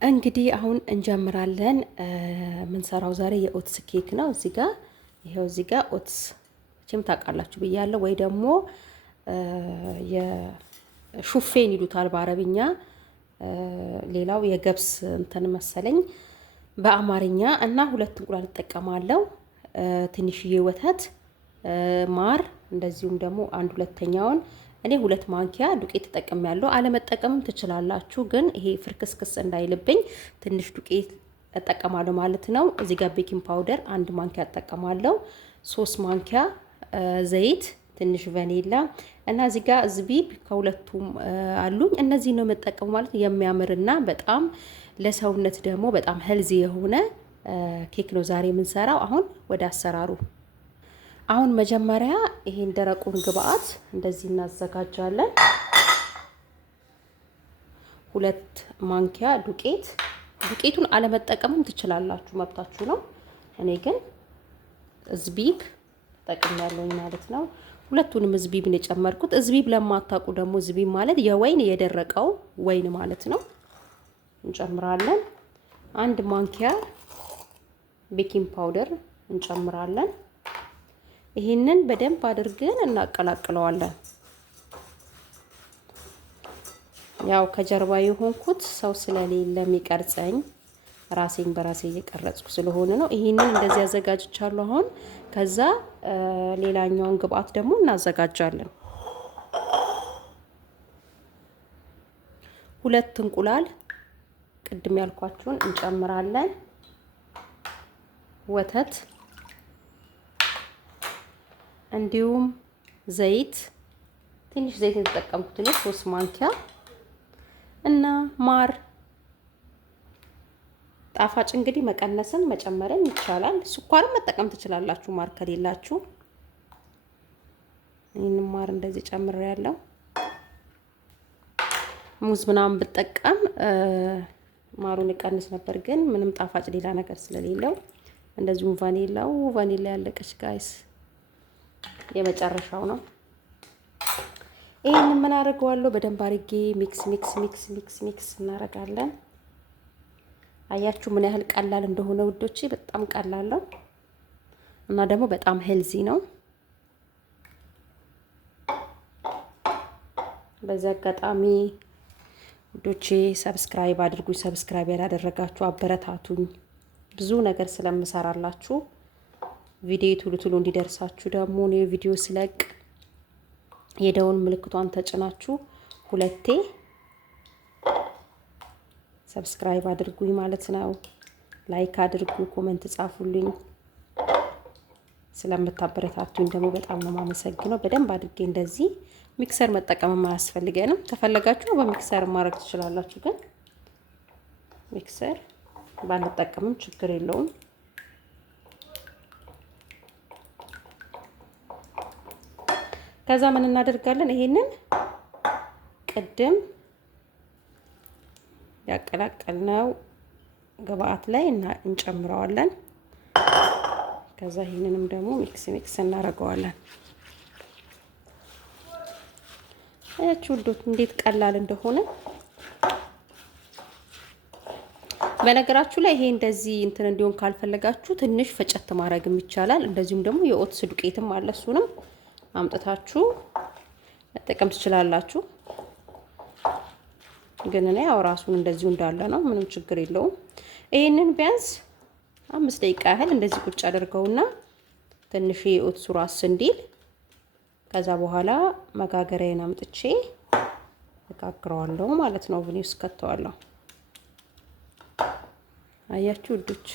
እንግዲህ አሁን እንጀምራለን። የምንሰራው ዛሬ የኦትስ ኬክ ነው። እዚህ ጋር ይሄው እዚህ ጋር ኦትስ ቼም ታውቃላችሁ ብያለሁ፣ ወይ ደግሞ የሹፌን ይሉታል በአረብኛ። ሌላው የገብስ እንትን መሰለኝ በአማርኛ። እና ሁለት እንቁላል እጠቀማለሁ፣ ትንሽዬ ወተት፣ ማር፣ እንደዚሁም ደግሞ አንድ ሁለተኛውን እኔ 2 ማንኪያ ዱቄት ተጠቅሜያለሁ። አለመጠቀምም ትችላላችሁ፣ ግን ይሄ ፍርክስክስ እንዳይልብኝ ትንሽ ዱቄት እጠቀማለሁ ማለት ነው። እዚህ ጋር ቤኪንግ ፓውደር 1 ማንኪያ እጠቀማለሁ፣ 3 ማንኪያ ዘይት፣ ትንሽ ቫኒላ እና እዚህ ጋር ዝቢብ ከሁለቱም አሉኝ። እነዚህ ነው የምጠቀመው ማለት ነው። የሚያምርና በጣም ለሰውነት ደግሞ በጣም ሄልዚ የሆነ ኬክ ነው ዛሬ የምንሰራው። አሁን ወደ አሰራሩ። አሁን መጀመሪያ ይሄን ደረቁን ግብአት እንደዚህ እናዘጋጃለን። 2 ማንኪያ ዱቄት። ዱቄቱን አለመጠቀምም ትችላላችሁ፣ መብታችሁ ነው። እኔ ግን ዝቢብ ተጠቅሜያለሁኝ ማለት ነው። ሁለቱንም ዝቢብ ነው የጨመርኩት። ዝቢብ ለማታውቁ ደግሞ ዝቢብ ማለት የወይን የደረቀው ወይን ማለት ነው። እንጨምራለን 1 ማንኪያ ቤኪንግ ፓውደር እንጨምራለን። ይሄንን በደንብ አድርገን እናቀላቅለዋለን። ያው ከጀርባ የሆንኩት ሰው ስለሌለ የሚቀርጸኝ ራሴን በራሴ እየቀረጽኩ ስለሆነ ነው። ይሄንን እንደዚህ አዘጋጅቻለሁ። አሁን ከዛ ሌላኛውን ግብአት ደግሞ እናዘጋጃለን። 2 እንቁላል ቅድም ያልኳችሁን እንጨምራለን። ወተት እንዲሁም ዘይት፣ ትንሽ ዘይት የተጠቀምኩት ነው 3 ማንኪያ እና ማር። ጣፋጭ እንግዲህ መቀነስም መጨመርም ይቻላል። ስኳርም መጠቀም ትችላላችሁ ማር ከሌላችሁ። ይሄንን ማር እንደዚህ ጨምሬያለሁ። ሙዝ ምናምን ብጠቀም ማሩን ይቀንስ ነበር፣ ግን ምንም ጣፋጭ ሌላ ነገር ስለሌለው እንደዚሁም ቫኒላ ያለቀች ጋይስ የመጨረሻው ነው። ይሄን ምን አደርገዋለሁ በደንብ አድርጌ ሚክስ እናደርጋለን። አያችሁ ምን ያህል ቀላል እንደሆነ ውዶቼ፣ በጣም ቀላል ነው እና ደግሞ በጣም ሄልዚ ነው። በዚህ አጋጣሚ ውዶቼ ሰብስክራይብ አድርጉኝ። ሰብስክራይብ ያላደረጋችሁ አበረታቱኝ። ብዙ ነገር ስለምሰራላችሁ ቪዲዮ ቶሎ እንዲደርሳችሁ ደግሞ ነው ቪዲዮ ስለቅ የደወል ምልክቷን ተጭናችሁ 2 ሰብስክራይብ አድርጉኝ ማለት ነው። ላይክ አድርጉ፣ ኮሜንት ጻፉልኝ። ስለምታበረታቱኝ ደግሞ በጣም ነው የማመሰግነው። በደንብ አድርጌ እንደዚህ ሚክሰር መጠቀም አያስፈልገንም። ከፈለጋችሁ በሚክሰር ማድረግ ትችላላችሁ፣ ግን ሚክሰር ባንጠቀምም ችግር የለውም። ከዛ ምን እናደርጋለን? ይሄንን ቅድም ያቀላቀልነው ግብአት ላይ እንጨምረዋለን። ከዛ ይሄንንም ደግሞ ሚክስ እናደርገዋለን። አያችሁ ውዶች እንዴት ቀላል እንደሆነ። በነገራችሁ ላይ ይሄ እንደዚህ እንትን እንዲሆን ካልፈለጋችሁ ትንሽ ፈጨት ማድረግም ይቻላል። እንደዚሁም ደግሞ የኦትስ ዱቄትም አለ፣ እሱንም አምጥታችሁ መጠቀም ትችላላችሁ። ግን እኔ ያው ራሱን እንደዚሁ እንዳለ ነው፣ ምንም ችግር የለውም። ይሄንን ቢያንስ 5 ደቂቃ ያህል እንደዚህ ቁጭ አድርገውና ትንሽ የኦትሱ ራስ እንዲል፣ ከዛ በኋላ መጋገሪያዬን አምጥቼ እጋግረዋለሁ ማለት ነው። ኦቭን ውስጥ ከተዋለሁ። አያችሁ ውዶች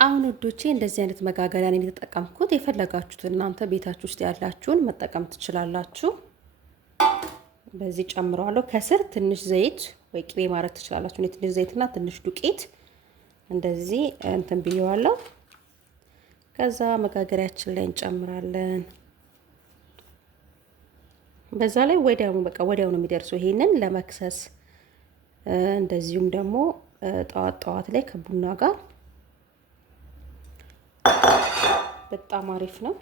አሁን ውዶቼ እንደዚህ አይነት መጋገሪያ ነው የተጠቀምኩት። የፈለጋችሁት እናንተ ቤታችሁ ውስጥ ያላችሁን መጠቀም ትችላላችሁ። በዚህ ጨምረዋለሁ። ከስር ትንሽ ዘይት ወይ ቅቤ ማድረግ ትችላላችሁ። እኔ ትንሽ ዘይትና ትንሽ ዱቄት እንደዚህ እንትን ብየዋለሁ። ከዛ መጋገሪያችን ላይ እንጨምራለን። በዛ ላይ ወዲያውኑ ወዲያውኑ የሚደርሰው ይሄንን ለመክሰስ እንደዚሁም ደግሞ ጠዋት ላይ ከቡና ጋር በጣም አሪፍ ነው።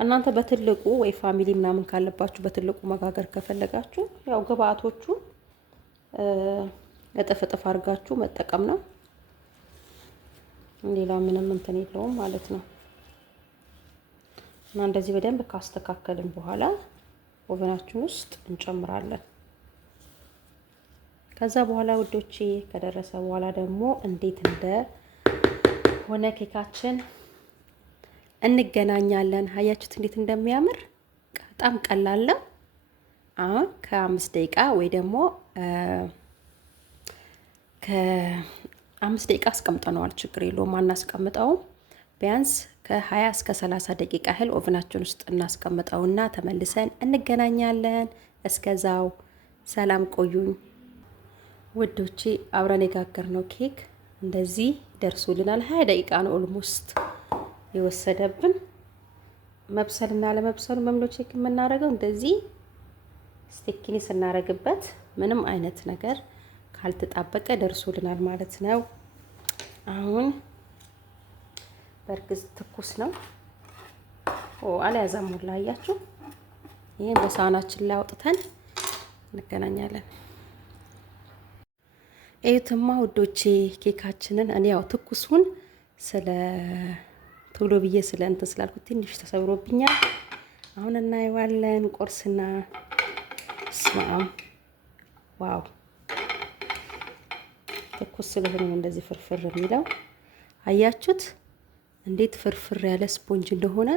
እናንተ በትልቁ ወይ ፋሚሊ ምናምን ካለባችሁ በትልቁ መጋገር ከፈለጋችሁ ያው ግብአቶቹ እጥፍ እጥፍ አድርጋችሁ መጠቀም ነው። ሌላ ምንም እንትን የለውም ማለት ነው። እና እንደዚህ በደንብ ካስተካከልን በኋላ ኦቨናችን ውስጥ እንጨምራለን። ከዛ በኋላ ውዶቼ ከደረሰ በኋላ ደግሞ እንዴት እንደሆነ ኬካችን እንገናኛለን። አያችሁት እንዴት እንደሚያምር? በጣም ቀላል ነው። አሁን ከ5 ደቂቃ ወይ ደግሞ ከ5 ደቂቃ አስቀምጠነዋል። ችግር የለውም አናስቀምጠውም። ቢያንስ ከ20 እስከ 30 ደቂቃ ያህል ኦቨናችን ውስጥ እናስቀምጠውና ተመልሰን እንገናኛለን። እስከዛው ሰላም ቆዩኝ ውዶቼ። አብረን የጋገርነው ኬክ እንደዚህ ደርሶልናል። 20 ደቂቃ ነው ኦልሞስት የወሰደብን። መብሰልና ለመብሰሉ መምሎ ቼክ የምናደርገው እንደዚህ ስቲኪኒ ስናደርግበት ምንም አይነት ነገር ካልተጣበቀ ደርሶልናል ማለት ነው። አሁን በርግዝ ትኩስ ነው። አልያዛም ሁላ አያችሁ። ይሄን በሳህናችን ላይ አውጥተን እንገናኛለን። እዩትማ ውዶቼ ኬካችንን እኔ ያው ትኩሱን ቶሎ ብዬ እንትን ስላልኩት ትንሽ ተሰብሮብኛል። አሁን እናየዋለን። ቁርስና ስማም ዋው ትኩስ ስለሆነ እንደዚህ ፍርፍር የሚለው አያችሁት? እንዴት ፍርፍር ያለ ስፖንጅ እንደሆነ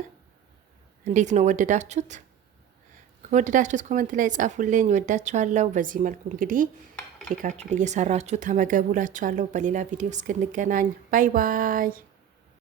እንዴት ነው? ወደዳችሁት? ከወደዳችሁት ኮሜንት ላይ ጻፉልኝ። ወዳችኋለሁ። በዚህ መልኩ እንግዲህ ኬካችሁን እየሰራችሁ ተመገቡላችኋለሁ። በሌላ ቪዲዮ እስክንገናኝ ባይ ባይ።